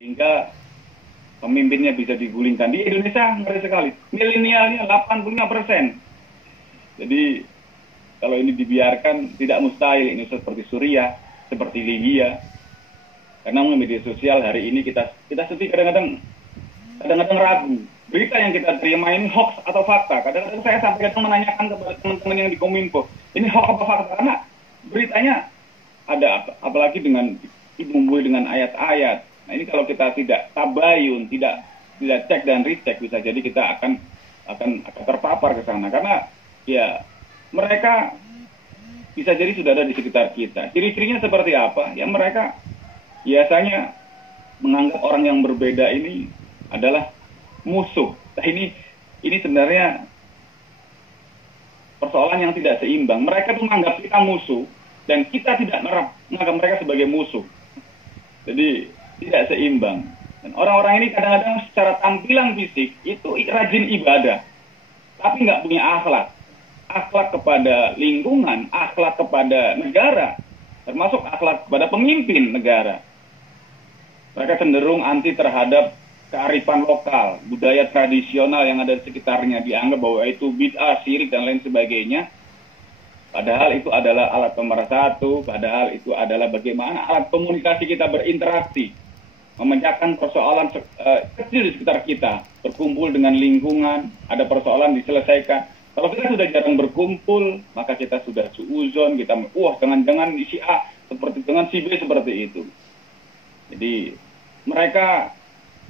Hingga pemimpinnya bisa digulingkan. Di Indonesia ngeri sekali. Milenialnya 85%. Jadi kalau ini dibiarkan tidak mustahil ini seperti Suriah, seperti Libya. Karena media sosial hari ini kita sendiri kadang-kadang ragu. Berita yang kita terima ini hoax atau fakta. Kadang-kadang saya sampai menanyakan kepada teman-teman yang di Kominfo, ini hoax apa fakta? Karena beritanya ada apalagi dengan dibumbui dengan ayat-ayat. Nah ini kalau kita tidak tabayun, tidak cek dan recheck, bisa jadi kita akan terpapar ke sana. Karena ya mereka bisa jadi sudah ada di sekitar kita. Ciri-cirinya seperti apa? Ya mereka biasanya menganggap orang yang berbeda ini adalah musuh. Nah, ini sebenarnya persoalan yang tidak seimbang. Mereka tuh menganggap kita musuh dan kita tidak menganggap mereka sebagai musuh. Jadi tidak seimbang. Dan orang-orang ini kadang-kadang secara tampilan fisik itu rajin ibadah, tapi nggak punya akhlak. Akhlak kepada lingkungan, akhlak kepada negara, termasuk akhlak kepada pemimpin negara. Mereka cenderung anti terhadap kearifan lokal, budaya tradisional yang ada di sekitarnya, dianggap bahwa itu bid'ah, syirik, dan lain sebagainya. Padahal itu adalah alat pemersatu, padahal itu adalah bagaimana alat komunikasi kita berinteraksi, memecahkan persoalan kecil di sekitar kita, berkumpul dengan lingkungan, ada persoalan diselesaikan. Kalau kita sudah jarang berkumpul, maka kita sudah suuzon, kita jangan-jangan si A seperti dengan si B seperti itu. Jadi mereka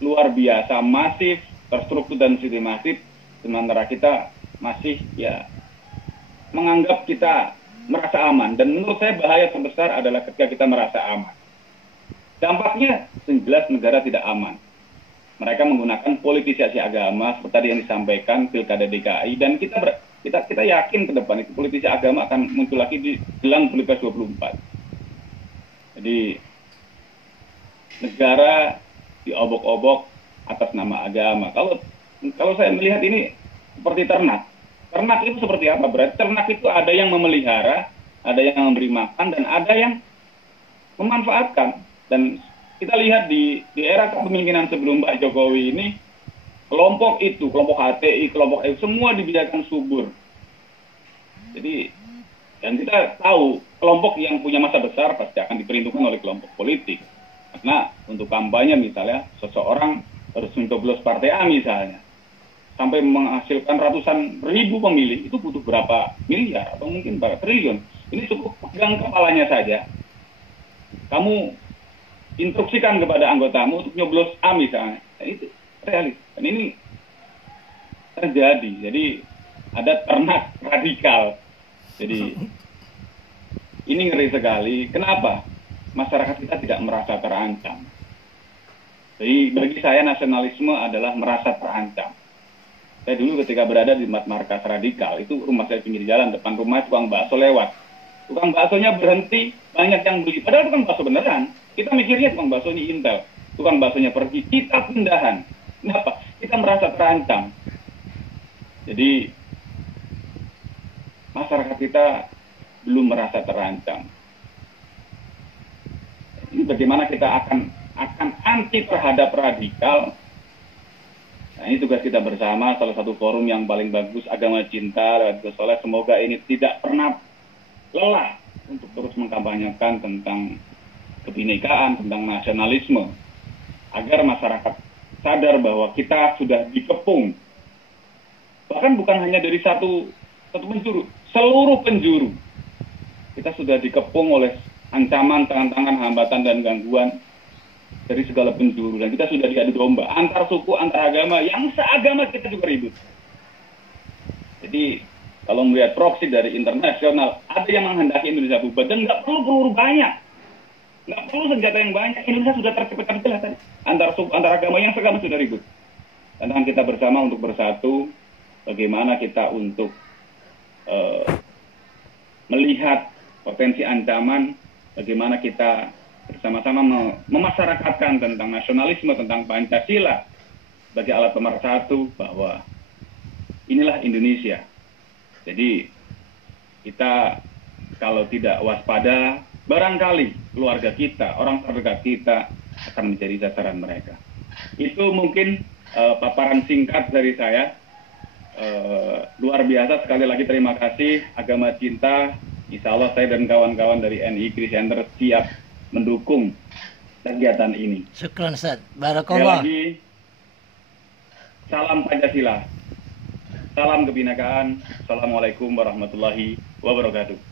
luar biasa masif, terstruktur dan sistematis, sementara kita masih ya menganggap kita merasa aman. Dan menurut saya bahaya terbesar adalah ketika kita merasa aman. Dampaknya jelas negara tidak aman. Mereka menggunakan politisasi agama seperti tadi yang disampaikan Pilkada DKI, dan kita yakin ke depan itu politisasi agama akan muncul lagi di jelang Pilpres 24. Jadi negara diobok-obok atas nama agama. Kalau saya melihat ini seperti ternak. Ternak itu seperti apa? Berarti ternak itu ada yang memelihara, ada yang memberi makan, dan ada yang memanfaatkan. Dan kita lihat di era kepemimpinan sebelum Pak Jokowi ini, kelompok HTI, kelompok itu semua dibiarkan subur. Jadi, dan kita tahu kelompok yang punya masa besar pasti akan diperhitungkan oleh kelompok politik. Karena untuk kampanye misalnya, seseorang harus mencoblos partai A misalnya, sampai menghasilkan ratusan ribu pemilih, itu butuh berapa miliar atau mungkin berapa triliun. Ini cukup pegang kepalanya saja. Kamu instruksikan kepada anggotamu untuk nyoblos A misalnya. Dan itu realis. Dan ini terjadi. Jadi ada ternak radikal. Jadi ini ngeri sekali. Kenapa? Masyarakat kita tidak merasa terancam. Jadi bagi saya nasionalisme adalah merasa terancam. Saya dulu ketika berada di markas radikal, itu rumah saya pinggir jalan, depan rumah tukang bakso lewat. Tukang baksonya berhenti, banyak yang beli. Padahal tukang bakso beneran. Kita mikirnya tukang bakso ini intel. Tukang baksonya pergi, kita pindahan. Kenapa? Kita merasa terancam. Jadi masyarakat kita belum merasa terancam. Ini bagaimana kita akan anti terhadap radikal. Nah, ini tugas kita bersama, salah satu forum yang paling bagus, Agama Cinta, Radio Soleh. Semoga ini tidak pernah lelah untuk terus mengkampanyekan tentang kebinekaan, tentang nasionalisme, agar masyarakat sadar bahwa kita sudah dikepung. Bahkan bukan hanya dari satu penjuru, seluruh penjuru. Kita sudah dikepung oleh ancaman, tantangan, hambatan, dan gangguan dari segala penjuru. Dan kita sudah diadu domba antar suku, antar agama, yang seagama kita juga ribut. Jadi kalau melihat proksi dari internasional, ada yang menghendaki Indonesia bubar, dan nggak perlu peluru banyak, nggak perlu senjata yang banyak. Indonesia sudah terpecah-pecah tadi, antar suku, antar agama, yang seagama sudah ribut. Tantangan kita bersama untuk bersatu, bagaimana kita untuk melihat potensi ancaman, bagaimana kita bersama-sama memasyarakatkan tentang nasionalisme, tentang Pancasila sebagai alat pemersatu, bahwa inilah Indonesia. Jadi kita kalau tidak waspada, barangkali keluarga kita, orang terdekat kita akan menjadi sasaran mereka. Itu mungkin paparan singkat dari saya. Luar biasa, sekali lagi terima kasih. Agama Cinta, insya Allah saya dan kawan-kawan dari NI Center siap mendukung kegiatan ini. Syukran Ustaz. Sekali Barakallah. lagi, salam Pancasila, salam kebinekaan. Assalamualaikum warahmatullahi wabarakatuh.